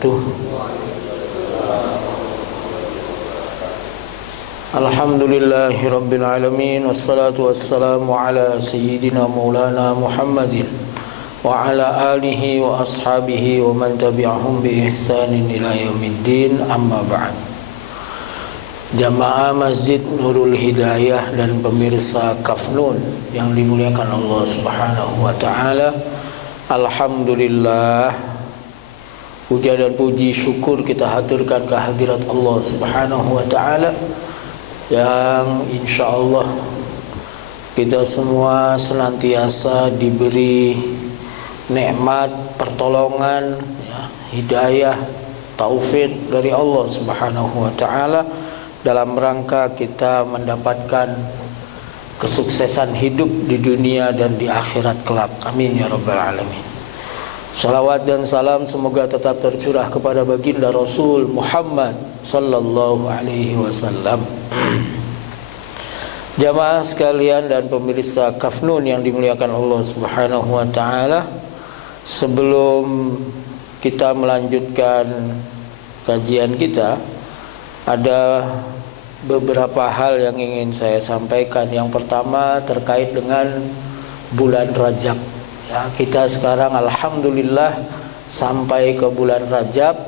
wabarakatuh. Alhamdulillahi rabbil alamin, wassalatu wassalamu ala sayyidina maulana Muhammadin wa ala alihi wa ashabihi wa man tabi'ahum bi ihsanin ila yaumiddin, amma ba'd. Jamaah Masjid Nurul Hidayah dan pemirsa Kafnun yang dimuliakan Allah Subhanahu wa taala, alhamdulillah, puja dan puji syukur kita haturkan kehadirat Allah Subhanahu wa taala yang insyaallah kita semua senantiasa diberi nikmat, pertolongan, hidayah, taufik dari Allah Subhanahu wa taala dalam rangka kita mendapatkan kesuksesan hidup di dunia dan di akhirat kelak. Amin ya rabbal alamin. Salawat dan salam semoga tetap tercurah kepada baginda Rasul Muhammad sallallahu alaihi wasallam. Jamaah sekalian dan pemirsa Kafnun yang dimuliakan Allah Subhanahu wa taala, sebelum kita melanjutkan kajian kita, ada beberapa hal yang ingin saya sampaikan. Yang pertama terkait dengan bulan Rajab. Ya, kita sekarang alhamdulillah sampai ke bulan Rajab,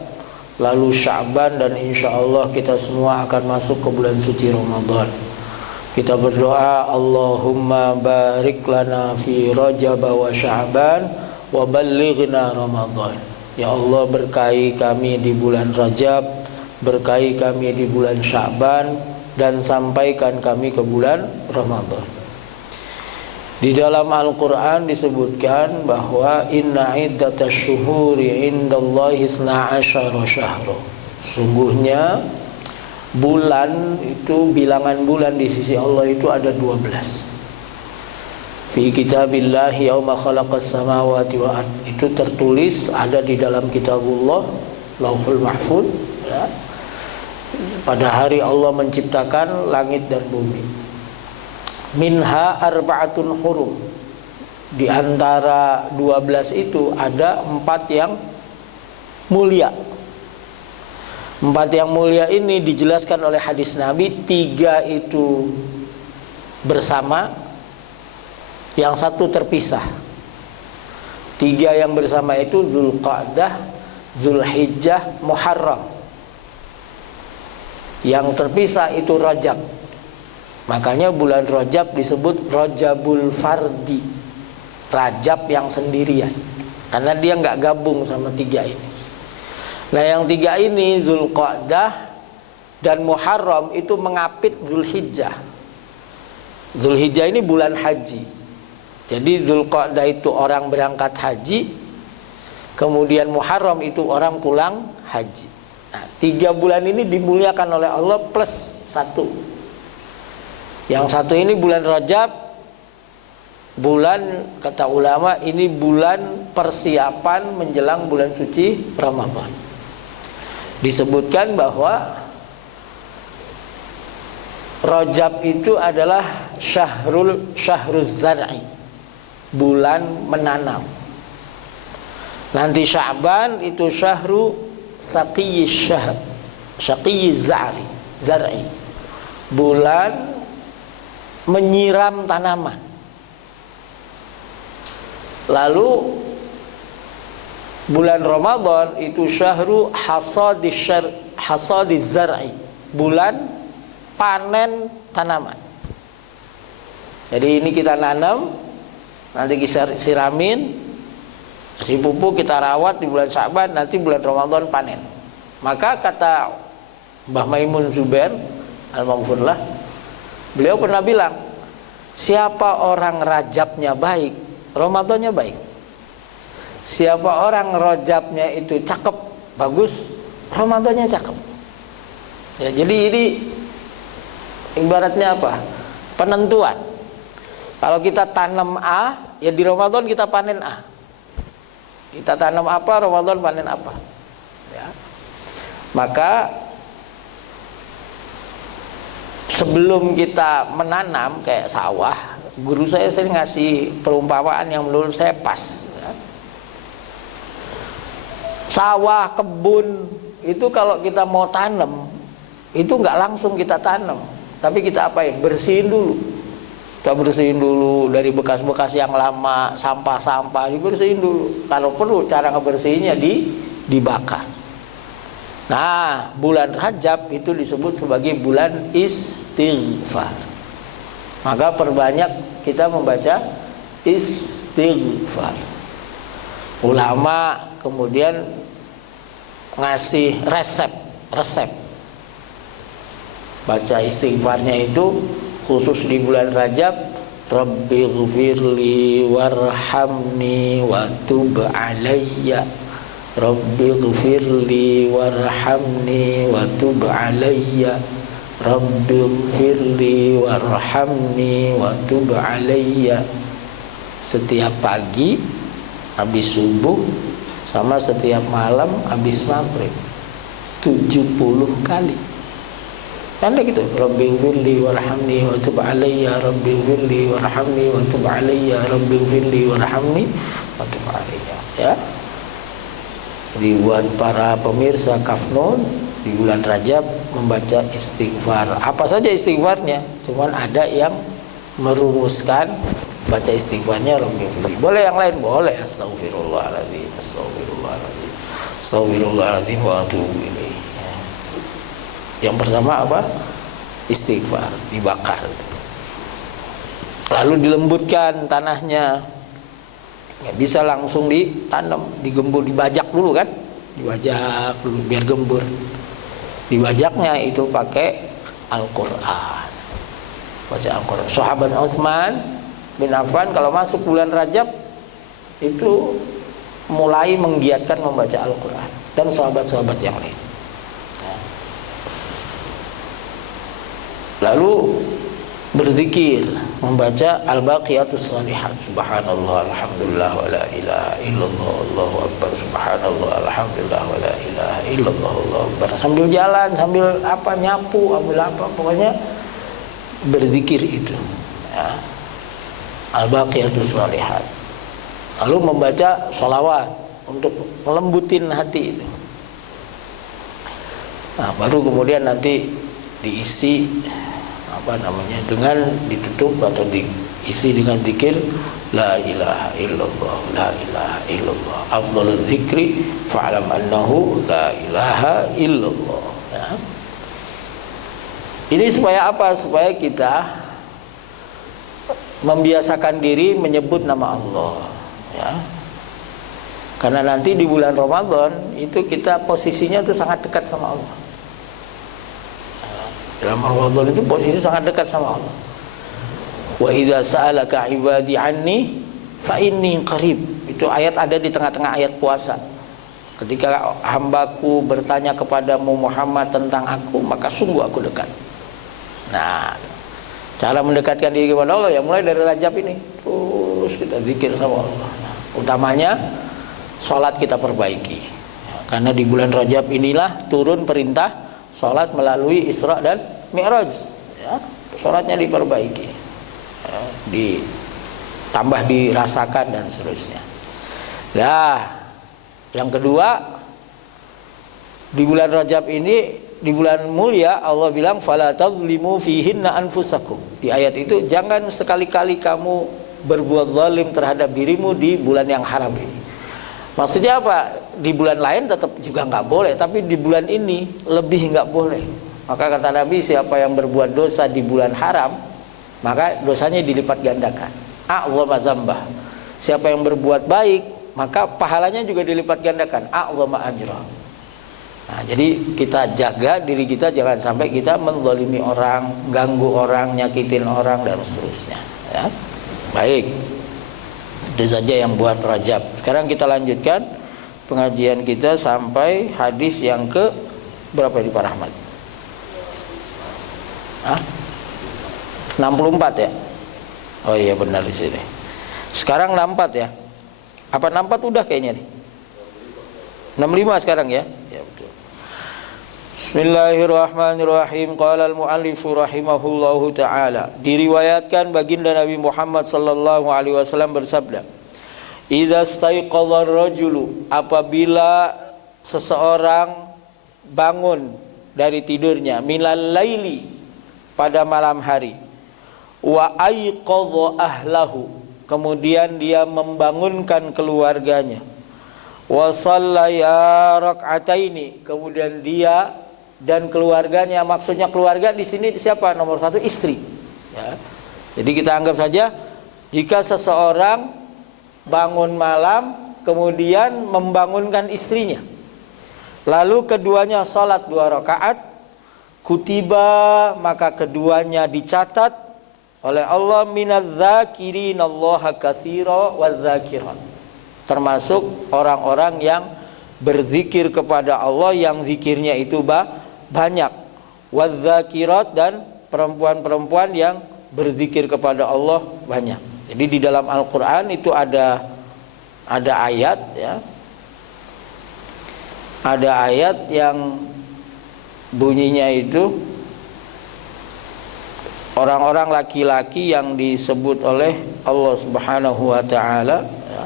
lalu Sya'ban, dan insya Allah kita semua akan masuk ke bulan suci Ramadan. Kita berdoa, Allahumma barik lana fi Rajab wa Sya'ban wa ballighna Ramadan. Ya Allah, berkahi kami di bulan Rajab, berkahi kami di bulan Sya'ban, dan sampaikan kami ke bulan Ramadan. Di dalam Al-Quran disebutkan bahwa inna iddatash syuhuri indallahi 12 syahra. Sungguhnya bulan itu, bilangan bulan di sisi Allah itu ada 12. Fi kitabillahi yauma khalaqas samawati wa ard. Itu tertulis ada di dalam kitabullah Lauhul Mahfuz, ya. Pada hari Allah menciptakan langit dan bumi. Minha arba'atun hurum. Di antara 12 itu ada 4 yang mulia. 4 yang mulia ini dijelaskan oleh hadis Nabi. 3 itu bersama, yang 1 terpisah. 3 yang bersama itu Dzulqa'dah, Dzulhijjah, Muharram. Yang terpisah itu Rajab. Makanya bulan Rajab disebut Rajabul Fardi, Rajab yang sendirian, karena dia nggak gabung sama 3 ini. Nah, yang 3 ini Dzulqa'dah dan Muharram itu mengapit Dzulhijjah. Dzulhijjah ini bulan haji. Jadi Dzulqa'dah itu orang berangkat haji, kemudian Muharram itu orang pulang haji. Nah, 3 bulan ini dimuliakan oleh Allah plus 1. Yang 1 ini bulan Rajab, bulan, kata ulama, ini bulan persiapan menjelang bulan suci Ramadan. Disebutkan bahwa Rajab itu adalah syahruz zar'i, bulan menanam. Nanti Sya'ban itu syahru saqiyyiz zar'i, bulan menyiram tanaman. Lalu bulan Ramadan itu syahru hasadiz zar'i, bulan panen tanaman. Jadi ini kita nanam, nanti kita siramin, kasih pupuk, kita rawat di bulan Sya'ban, nanti bulan Ramadan panen. Maka kata Mbah Maimun Zubair al-Maghfurlah, beliau pernah bilang, siapa orang Rajabnya baik, Ramadannya baik. Siapa orang Rajabnya itu cakep, bagus, Ramadannya cakep. Ya, jadi ini ibaratnya apa? Penentuan. Kalau kita tanam A, ya di Ramadan kita panen A. Kita tanam apa, Ramadan panen apa. Ya. Maka sebelum kita menanam kayak sawah, guru saya sering ngasih perumpamaan yang menurut saya pas, ya. Sawah, kebun itu kalau kita mau tanam itu nggak langsung kita tanam, tapi kita apain? Bersihin dulu. Kita bersihin dulu dari bekas-bekas yang lama, sampah-sampah dibersihin dulu. Kalau perlu cara ngebersihinnya dibakar. Nah, bulan Rajab itu disebut sebagai bulan istighfar. Maka perbanyak kita membaca istighfar. Ulama kemudian ngasih resep. Baca istighfarnya itu khusus di bulan Rajab. Rabbighfirli warhamni wa tub alayya. Rabbighfirli warhamni wa tub alayya. Rabbighfirli warhamni wa tub alayya. Setiap pagi habis subuh sama setiap malam habis maghrib 70 kali. Pendek gitu. Rabbighfirli warhamni wa tub alayya. Rabbighfirli warhamni wa tub alayya. Rabbighfirli warhamni wa tub alayya. Ya. Dibuat para pemirsa Kafnun di bulan Rajab membaca istighfar. Apa saja istighfarnya? Cuman ada yang merumuskan baca istighfarnya Rabbighfirli. Boleh yang lain? Boleh. Astaghfirullahaladzim, astaghfirullahaladzim, astaghfirullahaladzim wa atubu ilaih. Yang pertama apa? Istighfar, dibakar. Lalu dilembutkan tanahnya. Nggak bisa langsung ditanam, digembur, dibajak dulu kan? Dibajak dulu biar gembur. Dibajaknya itu pakai Al-Qur'an. Baca Al-Qur'an. Sahabat Utsman bin Affan kalau masuk bulan Rajab itu mulai menggiatkan membaca Al-Qur'an, dan sahabat-sahabat yang lain. Lalu berzikir, membaca Al-Baqiyatus Shalihat. Subhanallah, alhamdulillah, wa la ilaha illallah, Allahu akbar. Subhanallah, alhamdulillah, wa la ilaha illallah, Allahu akbar. Sambil jalan, sambil apa, nyapu, ambil apa, pokoknya berzikir itu ya. Al-Baqiyatus Shalihat. Lalu membaca sholawat untuk melembutin hati itu. Nah, baru kemudian nanti diisi dengan ditutup atau diisi dengan zikir la ilaha illallah, la ilaha illallah, afdhalul dzikri fa'lam annahu la ilaha illallah ya. Ini supaya apa? Supaya kita membiasakan diri menyebut nama Allah ya. Karena nanti di bulan Ramadan itu kita posisinya itu sangat dekat sama Allah. Dalam Ramadan itu posisi sangat dekat sama Allah. Wa idza sa'alaka 'ibadi 'anni fa inni qarib. Itu ayat ada di tengah-tengah ayat puasa. Ketika hambaku bertanya kepadamu Muhammad tentang aku, maka sungguh aku dekat. Nah, cara mendekatkan diri kepada Allah ya mulai dari Rajab ini. Terus kita zikir sama Allah. Nah, utamanya salat kita perbaiki. Karena di bulan Rajab inilah turun perintah salat melalui Isra dan Mi'raj ya, salatnya diperbaiki ya, ditambah dirasakan dan seterusnya. Nah, yang kedua, di bulan Rajab ini, di bulan mulia, Allah bilang fala tadzlimu fihinna anfusakum. Di ayat itu, jangan sekali-kali kamu berbuat zalim terhadap dirimu di bulan yang haram ini. Maksudnya apa? Di bulan lain tetap juga nggak boleh, tapi di bulan ini lebih nggak boleh. Maka kata Nabi, siapa yang berbuat dosa di bulan haram, maka dosanya dilipat gandakan. A'zama dzambah. Siapa yang berbuat baik, maka pahalanya juga dilipat gandakan. A'zama ajra. Nah, jadi kita jaga diri kita jangan sampai kita menzalimi orang, ganggu orang, nyakitin orang dan seterusnya. Ya, baik. Itu saja yang buat Rajab. Sekarang kita lanjutkan pengajian kita sampai hadis yang ke berapa di Pak Rahmat? 64 ya? Oh iya benar di sini. Sekarang 64 ya? Apa 64 udah kayaknya nih? 65 sekarang ya? Ya betul. Bismillahirrahmanirrahim. Qala al-mu'allif rahimahullahu ta'ala. Diriwayatkan baginda Nabi Muhammad sallallahu alaihi wasallam bersabda, "Idza staiqadha ar-rajulu," apabila seseorang bangun dari tidurnya minal laili, pada malam hari, wa aiqadha ahlahu, kemudian dia membangunkan keluarganya, wa shallaya rak'ataini, kemudian dia dan keluarganya, maksudnya keluarga di sini siapa? Nomor satu istri, ya. Jadi kita anggap saja jika seseorang bangun malam kemudian membangunkan istrinya, lalu keduanya sholat 2 rakaat, kutiba, maka keduanya dicatat oleh Allah minadz-dzakirinallaha katsira wadz-dzakirat, termasuk orang-orang yang berzikir kepada Allah, yang zikirnya itu banyak, wadz-dzakirat, dan perempuan-perempuan yang berzikir kepada Allah banyak. Jadi di dalam Al-Qur'an itu ada ayat, ya. Ada ayat yang bunyinya itu orang-orang laki-laki yang disebut oleh Allah Subhanahu wa taala, ya.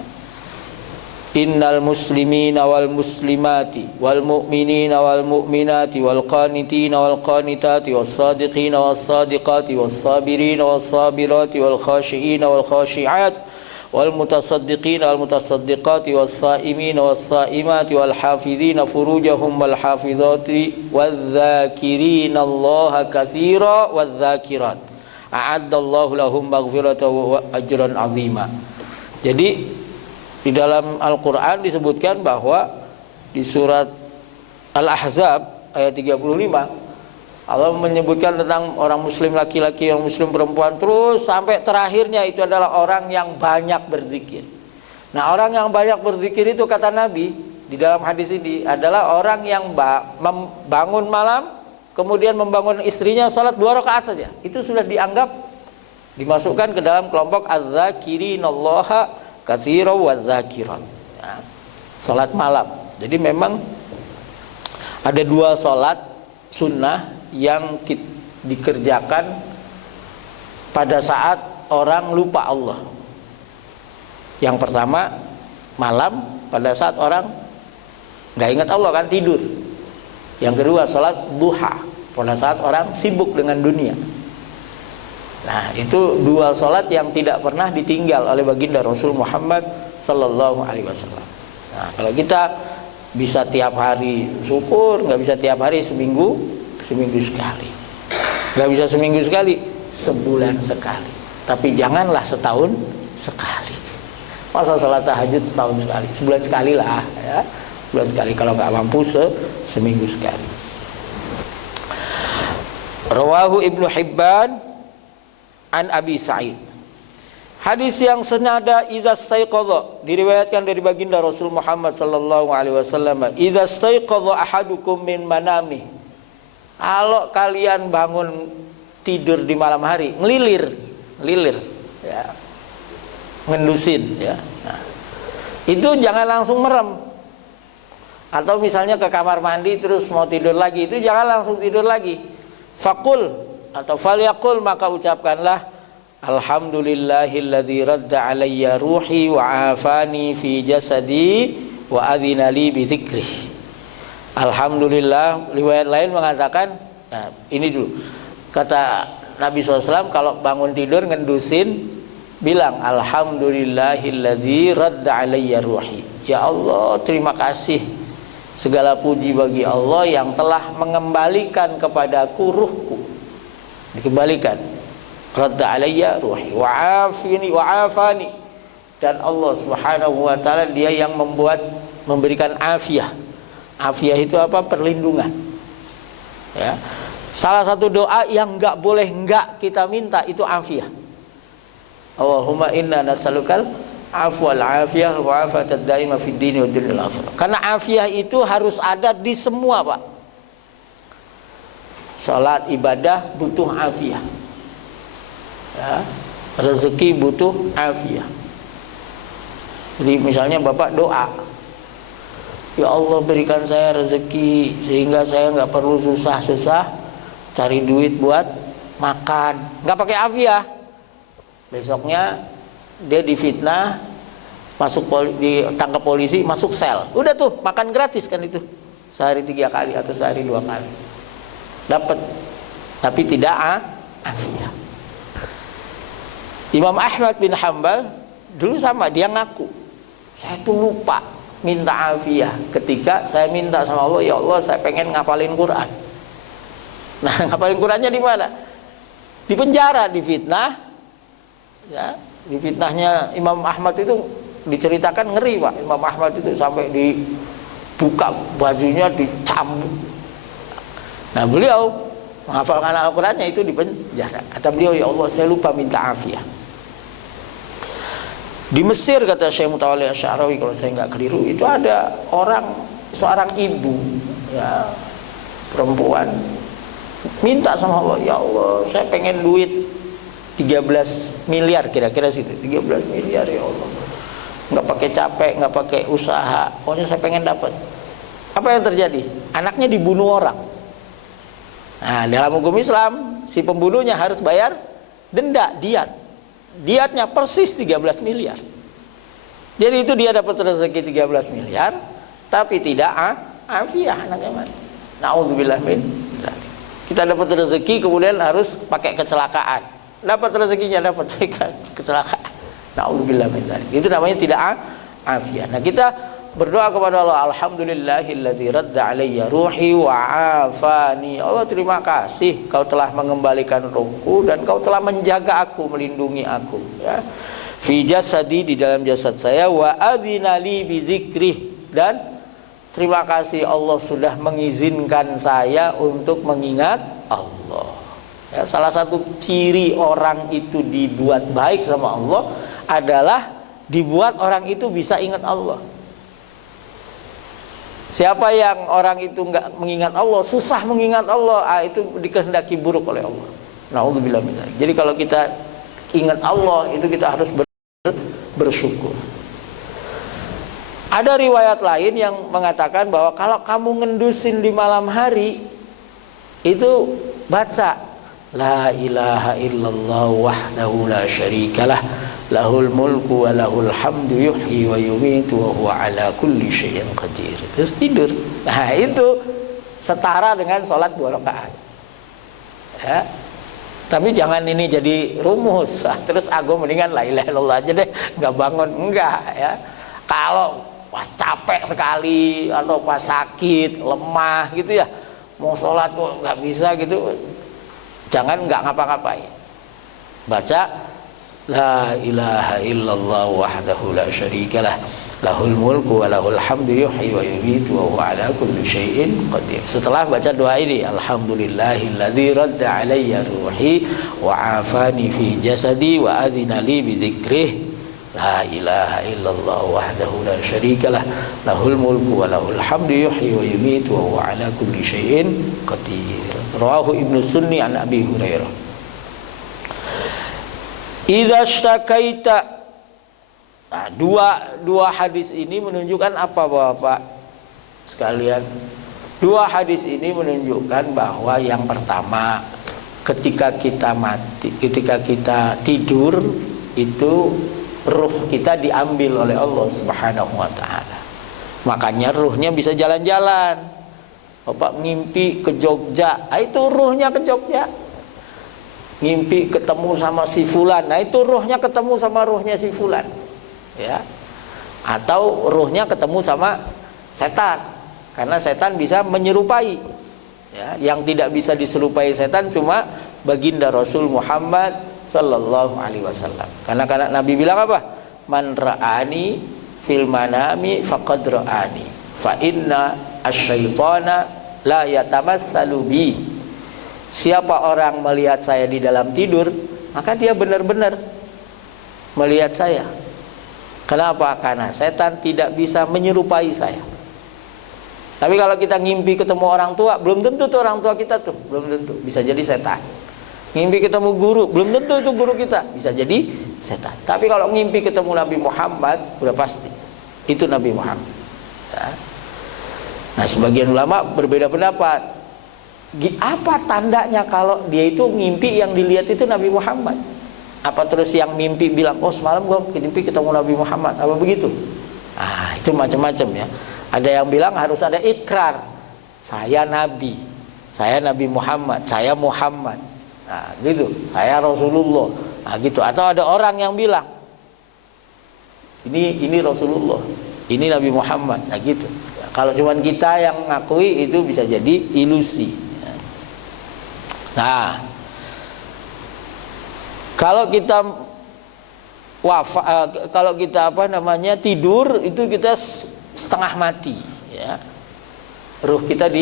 Innal muslimina wal muslimati wal mu'minina wal mu'minati wal qanitina wal qanitati was sadiqina was sadiqati was sabirina was sabirati wal khashiina wal khashiat wal mutasaddiqina wal mutasaddiqati was saimina was saimati wal hafizina furujahum wal hafizati wadz dzakirina Allaha katsira wadz dzakirat a'addallahu lahum maghfiratan wa ajran 'azima. Jadi di dalam Al-Qur'an disebutkan bahwa di surat Al-Ahzab ayat 35 Allah menyebutkan tentang orang muslim laki-laki, orang muslim perempuan, terus sampai terakhirnya itu adalah orang yang banyak berzikir. Nah, orang yang banyak berzikir itu kata Nabi di dalam hadis ini adalah orang yang bangun malam kemudian membangun istrinya salat 2 rakaat saja. Itu sudah dianggap dimasukkan ke dalam kelompok adz-dzakirinallaha katsira wadz-dzakirat, ya, salat malam. Jadi memang ada 2 salat sunnah yang dikerjakan pada saat orang lupa Allah. Yang pertama malam, pada saat orang nggak ingat Allah, kan tidur. Yang kedua salat duha, pada saat orang sibuk dengan dunia. Nah, itu 2 salat yang tidak pernah ditinggal oleh baginda Rasul Muhammad sallallahu alaihi wasallam. Nah, kalau kita bisa tiap hari syukur, nggak bisa tiap hari, seminggu sekali. Nggak bisa seminggu sekali, sebulan sekali. Tapi janganlah setahun sekali. Masa salat tahajud setahun sekali? Sebulan sekali lah, ya. Sebulan sekali, kalau nggak mampu seminggu sekali. Rawahu Ibnu Hibban an Abi Sa'id. Hadis yang senada idza staiqadha, diriwayatkan dari baginda Rasul Muhammad sallallahu alaihi wasallam, idza staiqadha ahadukum min manamih, kalau kalian bangun tidur di malam hari, ngelilir, ya, ngendusin, ya. Nah, itu jangan langsung merem. Atau misalnya ke kamar mandi terus mau tidur lagi, itu jangan langsung tidur lagi. Faqul atau falyaqul, maka ucapkanlah alhamdulillahilladzi radda alayya ruhi wa afani fi jasadi wa adzina li bi dzikrih. Alhamdulillah. Riwayat lain mengatakan, nah, ini dulu kata Nabi SAW, kalau bangun tidur ngendusin, bilang alhamdulillahilladzi radda alayya ruhi. Ya Allah, terima kasih, segala puji bagi Allah yang telah mengembalikan kepadaku ruhku. Dikembalikan, radda alayya ruhi wa afini wa afani, dan Allah Subhanahu wa taala dia yang memberikan afiah. Afiah itu apa? Perlindungan, ya. Salah satu doa yang enggak boleh enggak kita minta itu afiah. Allahumma inna nas'alukal afwa wal afiyah wa afatad daima fid dini wa dunyal akhirah. Karena afiah itu harus ada di semua, Pak. Salat ibadah butuh afiah, ya. Rezeki butuh afiah. Jadi misalnya Bapak doa, ya Allah berikan saya rezeki sehingga saya nggak perlu susah-susah cari duit buat makan, nggak pakai afiah. Besoknya dia difitnah, ditangkap polisi, masuk sel, udah tuh makan gratis kan itu, sehari 3 kali atau sehari 2 kali dapat, tapi tidak afiah. Imam Ahmad bin Hanbal dulu sama, dia ngaku, saya tuh lupa minta afiah ketika saya minta sama Allah, ya Allah saya pengen ngapalin Quran. Nah, ngapalin Qurannya di mana? Di penjara, difitnah. Ya, difitnahnya Imam Ahmad itu diceritakan ngeri, Pak. Imam Ahmad itu sampai dibuka bajunya, dicambuk. Nah, beliau menghafalkan Al-Qurannya itu di penjara. Kata beliau, ya Allah saya lupa minta afiah. Di Mesir, kata Syekh Mutawalli Asy'arawi kalau saya nggak keliru, itu ada seorang ibu, ya, perempuan, minta sama Allah, ya Allah saya pengen duit 13 miliar, kira-kira situ, 13 miliar ya Allah, nggak pakai capek, nggak pakai usaha, pokoknya saya pengen dapat. Apa yang terjadi? Anaknya dibunuh orang. Nah, dalam hukum Islam si pembunuhnya harus bayar denda, diatnya persis 13 miliar. Jadi itu dia dapat rezeki 13 miliar, tapi tidak afiah, anaknya mati. Na'udzubillah min dzalik. Kita dapat rezeki kemudian harus pakai kecelakaan. Dapat rezekinya dapat kecelakaan. Na'udzubillah min dzalik. Itu namanya tidak afiah. Nah, kita berdoa kepada Allah, alhamdulillahilladzi radda alayya ruhi wa afani. Allah, terima kasih kau telah mengembalikan ruhku dan kau telah menjaga aku, melindungi aku, ya. Fi jasadi, di dalam jasad saya, wa adzina li bi dzikrih, dan terima kasih Allah sudah mengizinkan saya untuk mengingat Allah. Ya, salah satu ciri orang itu dibuat baik sama Allah adalah dibuat orang itu bisa ingat Allah. Siapa yang orang itu enggak mengingat Allah, susah mengingat Allah, itu dikehendaki buruk oleh Allah. Na'udzubillah min dzalik. Jadi kalau kita ingat Allah, itu kita harus bersyukur. Ada riwayat lain yang mengatakan bahwa kalau kamu ngendusin di malam hari, itu baca la ilaha illallah wahdahu la syarikalah, lahul mulku wa lahul hamdu yuhyi wa yumitu wa huwa ala kulli syai'in qadir. Terus tidur. Nah, itu setara dengan sholat 2 rakaat. Ya. Tapi jangan ini jadi rumus. Terus aku mendingan la ilaha illallah aja deh, enggak bangun, enggak, ya. Kalau pas capek sekali atau pas sakit, lemah gitu ya, mau sholat kok enggak bisa gitu, jangan enggak ngapa-ngapain. Baca la ilaha illallah wahdahu la syarikalah, lahul mulku wa lahul hamdu yuhyi wa yumitu wa huwa ala kulli syai'in qadir. Setelah baca doa ini, alhamdulillahilladzi radda alayya ruhi wa afani fi jasadi wa adzina li bi dzikrih, la ilaha illallah wahdahu la syarikalah, lahul mulku wa lahul hamdu yuhyi wa yumitu wa huwa ala kulli syai'in qadir. Rawahu Ibnu Sunni an Abi Hurairah. Idza sytakaita. Nah, dua hadis ini menunjukkan apa, Bapak sekalian? Dua hadis ini menunjukkan bahwa yang pertama, ketika kita mati, ketika kita tidur, itu ruh kita diambil oleh Allah Subhanahu wa taala. Makanya ruhnya bisa jalan-jalan. Bapak ngimpi ke Jogja, itu ruhnya ke Jogja. Ngimpi ketemu sama si fulan, nah itu ruhnya ketemu sama ruhnya si fulan, ya. Atau ruhnya ketemu sama setan, karena setan bisa menyerupai, ya. Yang tidak bisa diserupai setan cuma baginda Rasul Muhammad sallallahu alaihi wasallam. Karena Nabi bilang apa? Man ra'ani fil manami faqad ra'ani, fa inna asyaitana la yatamassalu bi. Siapa orang melihat saya di dalam tidur, maka dia benar-benar melihat saya. Kenapa? Karena setan tidak bisa menyerupai saya. Tapi kalau kita ngimpi ketemu orang tua, belum tentu tuh orang tua kita tuh, belum tentu, bisa jadi setan. Ngimpi ketemu guru, belum tentu itu guru kita, bisa jadi setan. Tapi kalau ngimpi ketemu Nabi Muhammad, udah pasti itu Nabi Muhammad, ya. Nah, sebagian ulama berbeda pendapat. Apa tandanya kalau dia itu ngimpi yang dilihat itu Nabi Muhammad? Apa terus yang mimpi bilang, oh semalam gua mimpi ketemu Nabi Muhammad, apa begitu? Ah, itu macam-macam ya. Ada yang bilang harus ada ikrar, saya Nabi, saya Nabi Muhammad, saya Muhammad. Nah, gitu. Saya Rasulullah. Nah, gitu. Atau ada orang yang bilang, ini Rasulullah, ini Nabi Muhammad. Nah, gitu. Kalau cuma kita yang ngakui, itu bisa jadi ilusi. Nah, kalau kita kalau kita tidur, itu kita setengah mati, ya. Ruh kita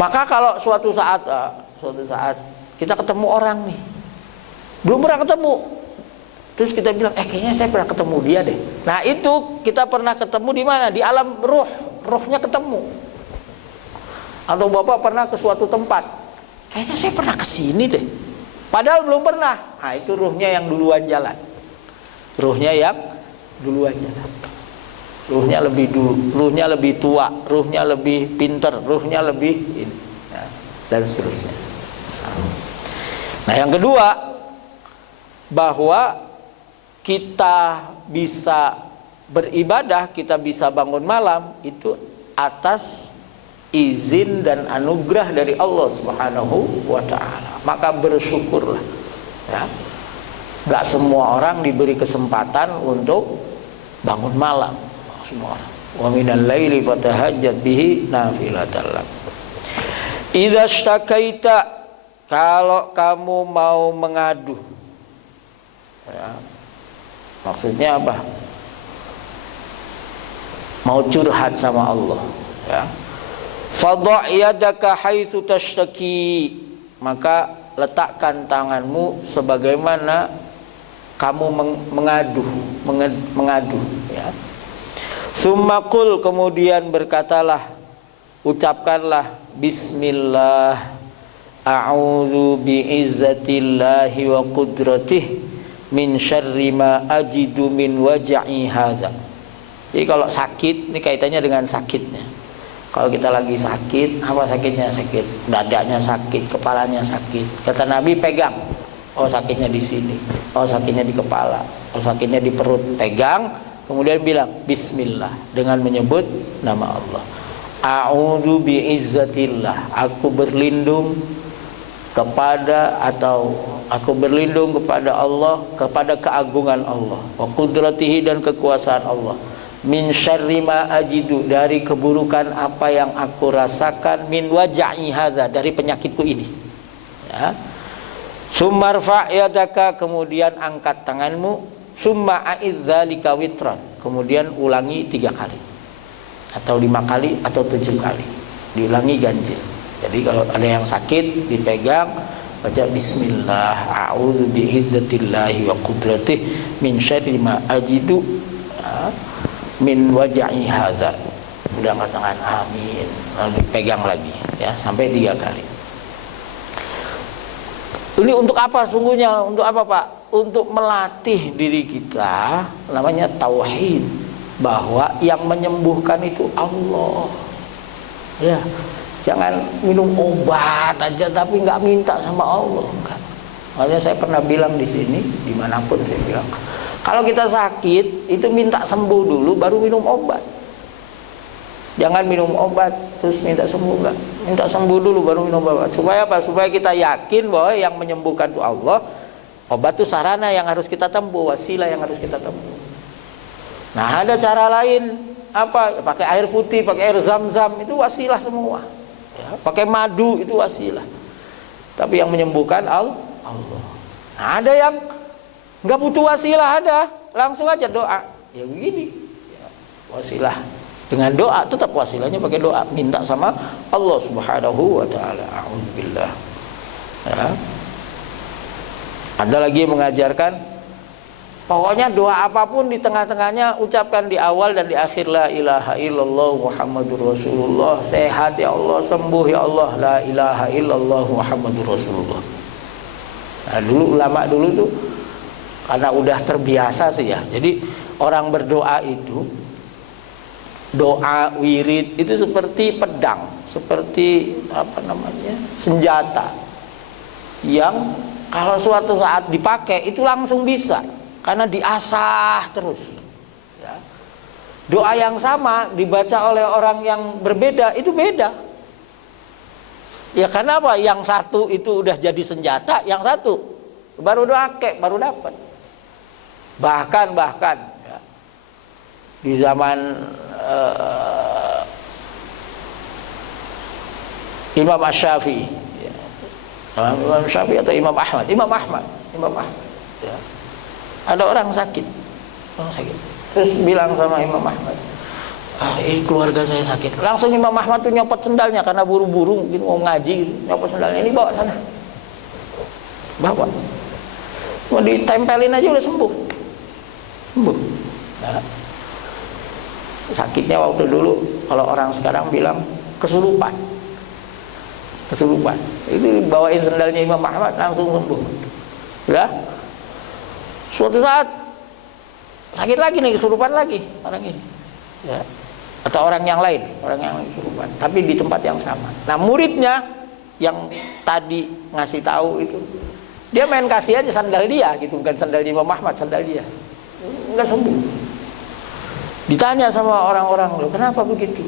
maka kalau suatu saat kita ketemu orang nih, belum pernah ketemu, terus kita bilang, kayaknya saya pernah ketemu dia deh. Nah, itu kita pernah ketemu di mana? Di alam rohnya ketemu. Atau Bapak pernah ke suatu tempat, kayaknya saya pernah ke sini deh, padahal belum pernah. Nah, itu ruhnya yang duluan jalan. Ruhnya yang duluan jalan. Ruhnya lebih tua, ruhnya lebih pinter, ruhnya lebih ini, dan seterusnya. Nah, yang kedua, bahwa kita bisa beribadah, kita bisa bangun malam itu atas izin dan anugerah dari Allah Subhanahu wa ta'ala. Maka bersyukurlah, ya. Gak semua orang diberi kesempatan untuk bangun malam. Semua orang. Wa minal laili fatahajjat bihi nafilatan lak. Idza sytakaita, kalau kamu mau mengadu, ya. Maksudnya apa? Mau curhat sama Allah, ya. Fadha' yadaka haitsu tashtaki, maka letakkan tanganmu sebagaimana kamu mengadu, ya. Summa qul, kemudian berkatalah, ucapkanlah, bismillah, a'udzu bi'izzatillahi wa qudratihi min syarri ma ajidu min waj'i hadza. Jadi kalau sakit, ini kaitannya dengan sakitnya. Kalau kita lagi sakit, apa sakitnya? Sakit dadanya sakit, kepalanya sakit. Kata Nabi, pegang. Oh, sakitnya di sini. Oh, sakitnya di kepala. Oh, sakitnya di perut. Pegang. Kemudian bilang bismillah dengan menyebut nama Allah. A'udzu bi'izzatillah, aku berlindung kepada Allah, kepada keagungan Allah, wa qudratihi, dan kekuasaan Allah, min syarri ma ajidu, dari keburukan apa yang aku rasakan, min waj'i hadza, dari penyakitku ini, ya. Summa rfa' yadaka, kemudian angkat tanganmu, summa a'idz dzalika witran, kemudian ulangi 3 kali atau 5 kali atau 7 kali, diulangi ganjil. Jadi kalau ada yang sakit, dipegang, baca bismillah, a'udzu bi'izzatillahi wa qudratihi min syarri ma ajidu, ya, min waj'i hadza, udah angkat tangan, amin, lalu dipegang lagi, ya, sampai 3 kali. Ini untuk apa sungguhnya? Untuk apa, Pak? Untuk melatih diri kita, namanya tauhid, bahwa yang menyembuhkan itu Allah, ya. Jangan minum obat aja tapi nggak minta sama Allah, enggak. Makanya saya pernah bilang di sini, dimanapun saya bilang, kalau kita sakit itu minta sembuh dulu baru minum obat. Jangan minum obat terus minta sembuh, enggak. Minta sembuh dulu baru minum obat. Supaya apa? Supaya kita yakin bahwa yang menyembuhkan itu Allah. Obat itu sarana yang harus kita tempuh, wasilah yang harus kita tempuh. Nah, ada cara lain, apa? Pakai air putih, pakai air zam-zam, itu wasilah semua, ya. Pakai madu, itu wasilah. Tapi yang menyembuhkan Allah. Nah, ada yang nggak butuh wasilah, ada langsung aja doa, ya begini, ya, wasilah. Dengan doa, tetap wasilahnya pakai doa, minta sama Allah Subhanahu wa ta'ala. A'udzubillah, ya. Ada lagi yang mengajarkan, pokoknya doa apapun di tengah-tengahnya ucapkan di awal dan di akhir, la ilaha illallah Muhammadur Rasulullah. Sehat ya Allah, sembuh ya Allah, la ilaha illallah Muhammadur Rasulullah. Nah, dulu ulama dulu tuh karena udah terbiasa sih, ya. Jadi orang berdoa itu, doa wirid itu seperti pedang, seperti apa namanya, senjata yang kalau suatu saat dipakai itu langsung bisa, karena diasah terus. Ya. Doa yang sama dibaca oleh orang yang berbeda itu beda. Ya karena apa? Yang satu itu udah jadi senjata, yang satu baru doake, baru dapat. Bahkan ya, di zaman Imam Asy-Syafi'i, ya. Imam Syafi'i atau Imam Ahmad, ya. Ada orang sakit, terus bilang sama Imam Ahmad, keluarga saya sakit. Langsung Imam Ahmad tuh nyopot sendalnya karena buru-buru mungkin mau ngaji gitu. Nyopot sendalnya, ini bawa sana, bawa, mau ditempelin aja udah sembuh. Nah, sakitnya waktu dulu kalau orang sekarang bilang kesurupan, itu bawain sendalnya Imam Ahmad langsung sembuh. Ya, suatu saat sakit lagi nih, kesurupan lagi orang ini, ya. Atau orang yang lain kesurupan, tapi di tempat yang sama. Nah muridnya yang tadi ngasih tahu itu, dia main kasih aja sandal dia gitu, bukan sandal Imam Ahmad, sandal dia, nggak sembuh. Ditanya sama orang-orang, loh kenapa begitu?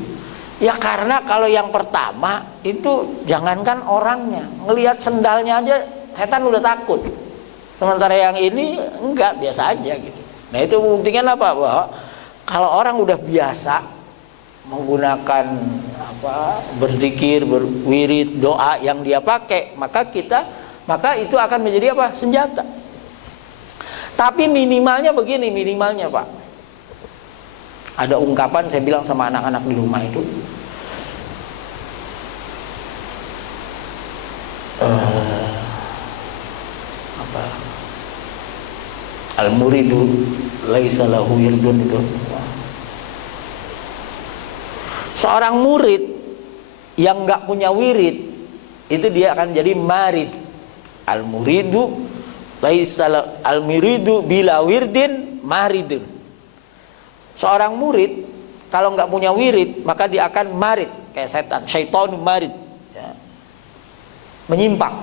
Ya karena kalau yang pertama itu jangankan orangnya, ngelihat sendalnya aja setan udah takut. Sementara yang ini enggak, biasa aja gitu. Nah itu membuktikan apa? Bahwa kalau orang udah biasa menggunakan berzikir, berwirid, doa yang dia pakai, maka itu akan menjadi apa? Senjata. Tapi minimalnya begini, Pak. Ada ungkapan saya bilang sama anak-anak di rumah itu, al-muridu laisa lahu wirdun itu. Seorang murid yang nggak punya wirid itu dia akan jadi marid. Al-muridu bila wirdin maridun. Seorang murid kalau nggak punya wirid maka dia akan marid, kayak setan, syaitan marid, ya. Menyimpang.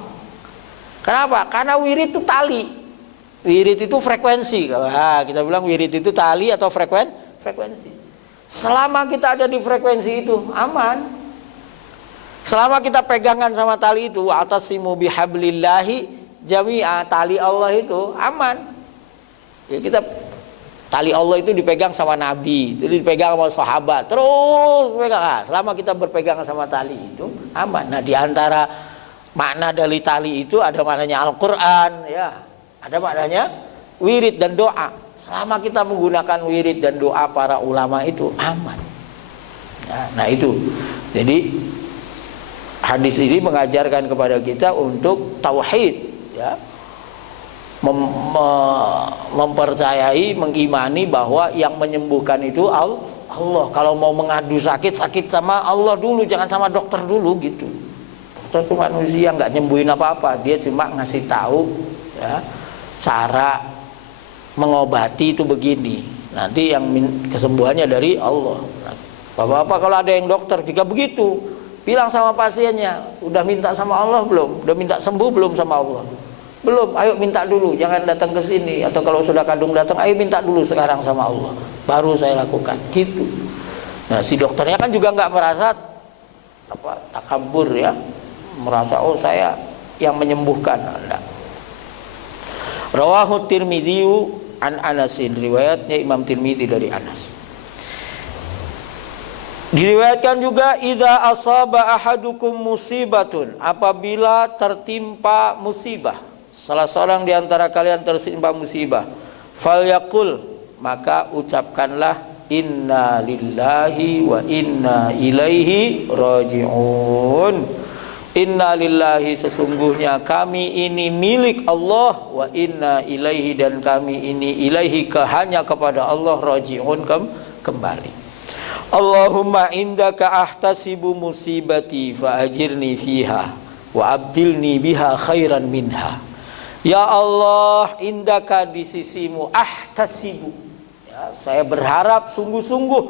Kenapa? Karena wirid itu tali, wirid itu frekuensi. Kita bilang wirid itu tali atau frekuensi. Selama kita ada di frekuensi itu aman. Selama kita pegangan sama tali itu, atasimu bihablillahi jami'a, tali Allah itu aman. Ya, kita tali Allah itu dipegang sama Nabi, itu dipegang sama sahabat, terus pegang. Selama kita berpegang sama tali itu aman. Nah, di antara makna dari tali itu ada maknanya Al-Qur'an, ya. Ada maknanya wirid dan doa. Selama kita menggunakan wirid dan doa para ulama itu aman. Ya, nah itu. Jadi hadis ini mengajarkan kepada kita untuk tauhid, ya. Mempercayai, mengimani bahwa yang menyembuhkan itu Allah. Kalau mau mengadu sakit sama Allah dulu, jangan sama dokter dulu gitu. Dokter itu manusia, nggak nyembuhin apa-apa, dia cuma ngasih tahu, ya, cara mengobati itu begini. Nanti yang kesembuhannya dari Allah. Bapak-bapak kalau ada yang dokter juga begitu, bilang sama pasiennya, udah minta sama Allah belum? Udah minta sembuh belum sama Allah? Belum, ayo minta dulu, jangan datang ke sini. Atau kalau sudah kadung datang, ayo minta dulu sekarang sama Allah, baru saya lakukan, gitu. Nah si dokternya kan juga nggak merasa takabur, ya, merasa oh saya yang menyembuhkan. Enggak. Rawahu Tirmidzi an Anasin, riwayatnya Imam Tirmidzi dari Anas. Diriwayatkan juga, idza asaba ahadukum musibatun, apabila tertimpa musibah, salah seorang di antara kalian tertimpa musibah, falyaqul, maka ucapkanlah inna lillahi wa inna ilaihi raji'un. Inna lillahi, sesungguhnya kami ini milik Allah, wa inna ilaihi, dan kami ini ilaihi, hanya kepada Allah, raji'un, kembali. Allahumma indaka ahtasibu musibati fa ajirni fiha wa abdilni biha khairan minha. Ya Allah, indaka, di sisimu, ahtasibu, ya, saya berharap sungguh-sungguh,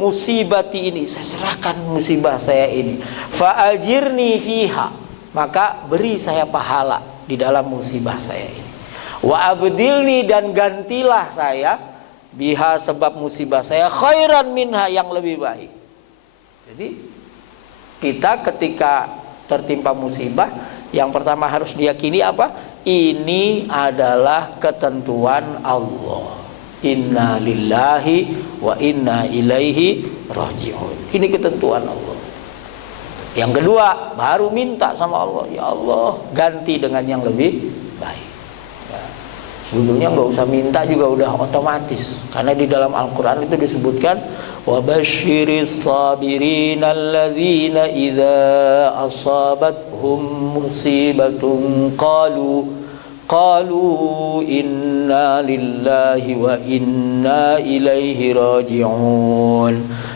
musibati ini, saya serahkan musibah saya ini, fa ajirni fiha, maka beri saya pahala di dalam musibah saya ini. Wa abdilni, dan gantilah saya biha, sebab musibah saya, khairan minha, yang lebih baik. Jadi kita ketika tertimpa musibah, yang pertama harus diyakini apa? Ini adalah ketentuan Allah. Inna lillahi wa inna ilaihi raji'un. Ini ketentuan Allah. Yang kedua, baru minta sama Allah, ya Allah, ganti dengan yang lebih baik. Ya. Sebetulnya nggak usah minta juga udah otomatis, karena di dalam Al-Quran itu disebutkan, wa basyiris sabirin alladzina idza asabathum musibatun qalu inna lillahi wa inna ilaihi raji'un.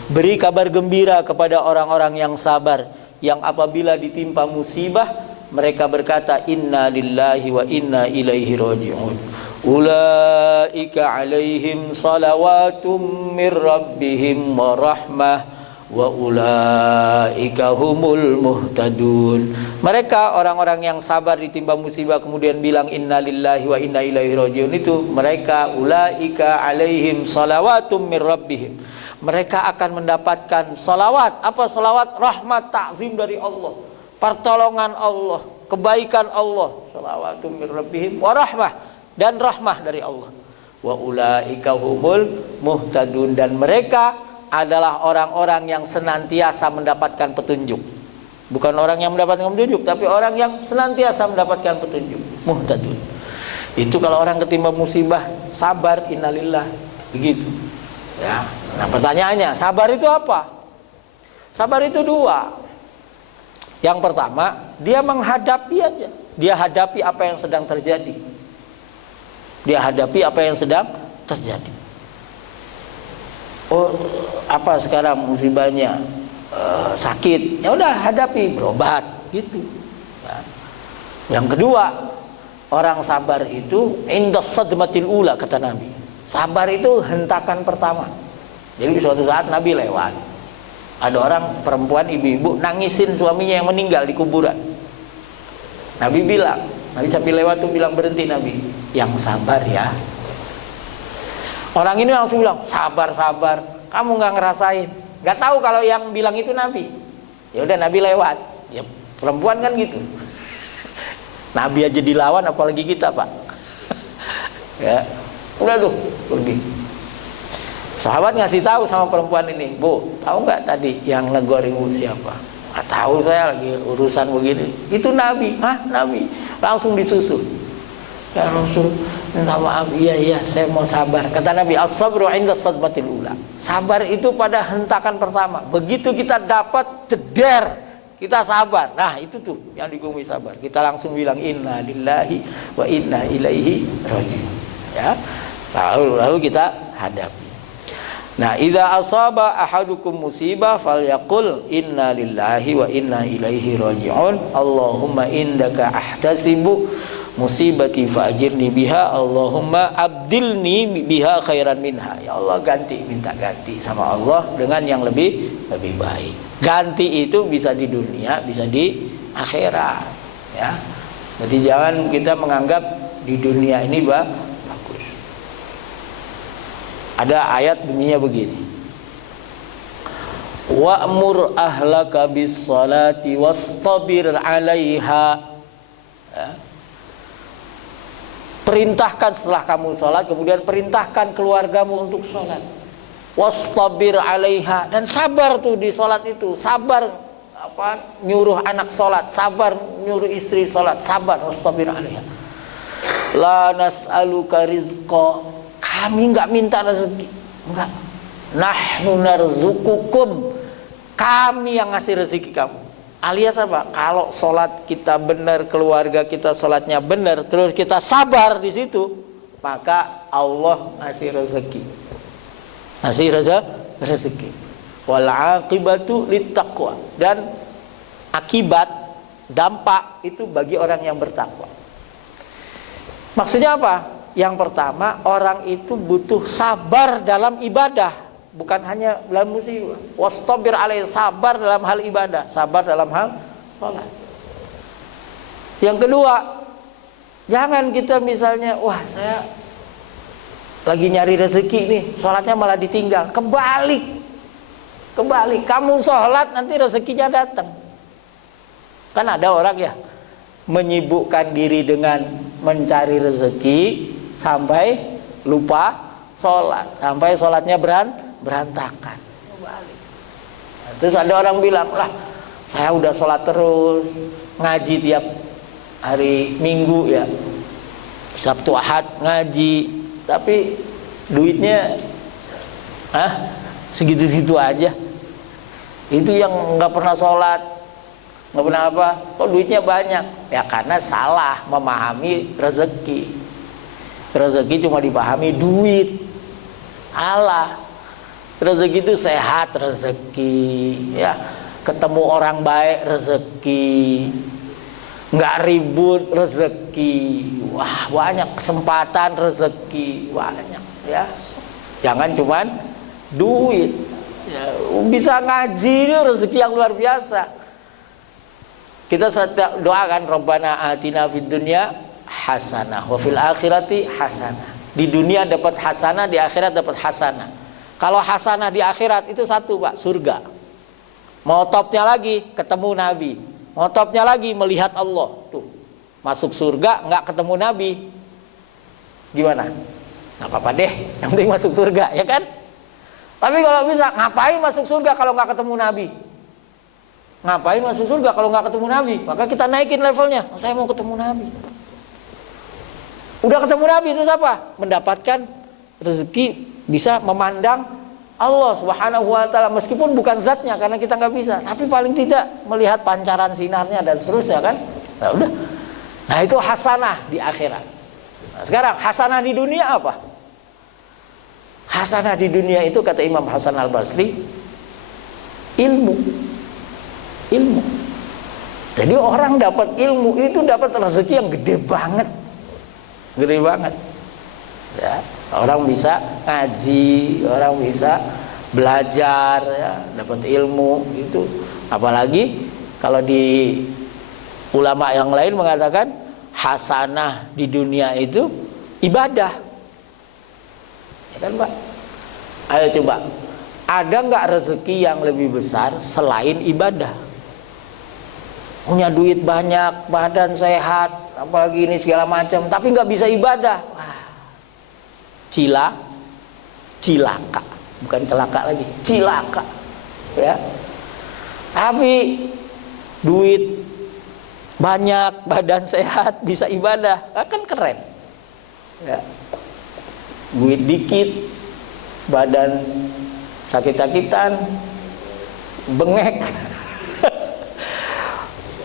Beri kabar gembira kepada orang-orang yang sabar, yang apabila ditimpa musibah mereka berkata inna lillahi wa inna ilaihi raji'un. Ulaika alaihim salawatum mir rabbihim wa rahmah wa ulaika humul muhtadun. Mereka orang-orang yang sabar ditimpa musibah kemudian bilang inna lillahi wa inna ilaihi rajiun, itu mereka ulaika alaihim salawatum mir rabbihim. Mereka akan mendapatkan salawat. Apa salawat? Rahmat, ta'zim dari Allah, pertolongan Allah, kebaikan Allah. Salawatum mir rabbihim wa rahmah, dan rahmah dari Allah. Wa ulaika humul muhtadun, dan mereka adalah orang-orang yang senantiasa mendapatkan petunjuk. Bukan orang yang mendapatkan petunjuk, tapi orang yang senantiasa mendapatkan petunjuk. Muhtadun. Itu kalau orang ketimpa musibah, sabar, innalillah. Begitu. Ya. Nah, pertanyaannya, sabar itu apa? Sabar itu dua. Yang pertama, dia menghadapi aja. Dia hadapi apa yang sedang terjadi. Dia hadapi apa yang sedang terjadi. Oh, apa sekarang musibahnya? Sakit, ya udah hadapi, berobat, gitu. Ya. Yang kedua, orang sabar itu indas sadmatil ula, kata Nabi. Sabar itu hentakan pertama. Jadi suatu saat Nabi lewat, ada orang perempuan ibu-ibu nangisin suaminya yang meninggal di kuburan. Nabi bilang, Nabi sambil lewat tuh bilang, berhenti Nabi, yang sabar ya. Orang ini langsung bilang, sabar, kamu nggak ngerasain, nggak tahu kalau yang bilang itu Nabi. Ya udah, Nabi lewat. Ya perempuan kan gitu. Nabi aja dilawan, apalagi kita, Pak. Ya, udah tuh pergi. Sahabat ngasih tahu sama perempuan ini, Bu, tahu nggak tadi yang negor ibu siapa? Nggak tahu, saya lagi urusan begini. Itu Nabi. Hah, Nabi? Langsung disusul. Ya, langsung minta maaf. Iya, saya mau sabar. Kata Nabi, as-sabru 'inda sadmatil ula. Sabar itu pada hentakan pertama. Begitu kita dapat ceder, kita sabar. Nah, itu tuh yang digumui sabar. Kita langsung bilang inna lillahi wa inna ilaihi raji'un. Ya. Lalu kita hadapi. Nah, idza asaba ahadukum musibah falyaqul inna lillahi wa inna ilaihi raji'un. Allahumma indaka ahtasibu musibati fa'ajirni biha, Allahumma abdilni biha khairan minha. Ya Allah, minta ganti sama Allah dengan yang lebih baik. Ganti itu bisa di dunia, bisa di akhirat, ya. Jadi jangan kita menganggap di dunia ini bagus. Ada ayat bunyinya begini, wa'mur ahlaka bis salati wastabir 'alaiha. Ya. Perintahkan setelah kamu sholat, kemudian perintahkan keluargamu untuk sholat. Wastabir 'alaiha, dan sabar tuh di sholat itu. Sabar nyuruh anak sholat, sabar nyuruh istri sholat, sabar. Wastabir 'alaiha. La nas'aluka rizqa, kami nggak minta rezeki, enggak. Nahnu narzukukum, kami yang ngasih rezeki kamu. Alias apa? Kalau sholat kita benar, keluarga kita sholatnya benar, terus kita sabar di situ, maka Allah ngasih rezeki. Ngasih rezeki. Wal aqibatu littaqwa, dan akibat, dampak itu bagi orang yang bertakwa. Maksudnya apa? Yang pertama, orang itu butuh sabar dalam ibadah. Bukan hanya dalam musibah. Wastabir 'alaihi, sabar dalam hal ibadah, sabar dalam hal sholat. Yang kedua, jangan kita misalnya, wah saya lagi nyari rezeki nih, sholatnya malah ditinggal. Kebalik, kamu sholat nanti rezekinya datang. Kan ada orang ya menyibukkan diri dengan mencari rezeki sampai lupa sholat, sampai sholatnya berantakan. Kebalik. Nah, terus ada orang bilang, lah saya udah sholat terus, ngaji tiap hari Minggu ya, Sabtu Ahad ngaji, tapi duitnya segitu-segitu aja. Itu yang nggak pernah sholat, nggak pernah apa, kok duitnya banyak? Ya karena salah memahami rezeki. Rezeki cuma dipahami duit. Allah, rezeki itu sehat, rezeki ya, ketemu orang baik, rezeki, nggak ribut, rezeki. Wah banyak kesempatan, rezeki banyak ya. Jangan cuman duit ya. Bisa ngaji ini rezeki yang luar biasa. Kita doakan, Rabbana atina fid dunya hasanah wa fil akhirati hasanah. Di dunia dapat hasanah, di akhirat dapat hasanah. Kalau hasanah di akhirat itu satu Pak, surga. Mau topnya lagi ketemu Nabi, mau topnya lagi melihat Allah. Tuh, masuk surga nggak ketemu Nabi, gimana? Nggak apa-apa deh, yang penting masuk surga, ya kan? Tapi kalau bisa, ngapain masuk surga kalau nggak ketemu Nabi? Ngapain masuk surga kalau nggak ketemu Nabi? Maka kita naikin levelnya. Oh, saya mau ketemu Nabi. Udah ketemu Nabi itu apa? Mendapatkan rezeki, bisa memandang Allah Subhanahu wa taala, meskipun bukan zatnya karena kita nggak bisa, tapi paling tidak melihat pancaran sinarnya dan seterusnya kan. Nah, udah. Nah, itu hasanah di akhirat. Nah, sekarang hasanah di dunia apa? Hasanah di dunia itu kata Imam Hasan Al-Basri, ilmu. Jadi orang dapat ilmu itu dapat rezeki yang gede banget. Ya, orang bisa ngaji, orang bisa belajar ya, dapat ilmu itu. Apalagi kalau di ulama yang lain mengatakan hasanah di dunia itu ibadah. Ya kan Pak? Ayo coba, ada nggak rezeki yang lebih besar selain ibadah? Punya duit banyak, badan sehat, apalagi ini segala macam, tapi nggak bisa ibadah. Wah, cilaka, bukan celaka lagi, cilaka, ya. Tapi duit banyak, badan sehat, bisa ibadah, kan keren. Ya. Duit dikit, badan sakit-sakitan, bengek.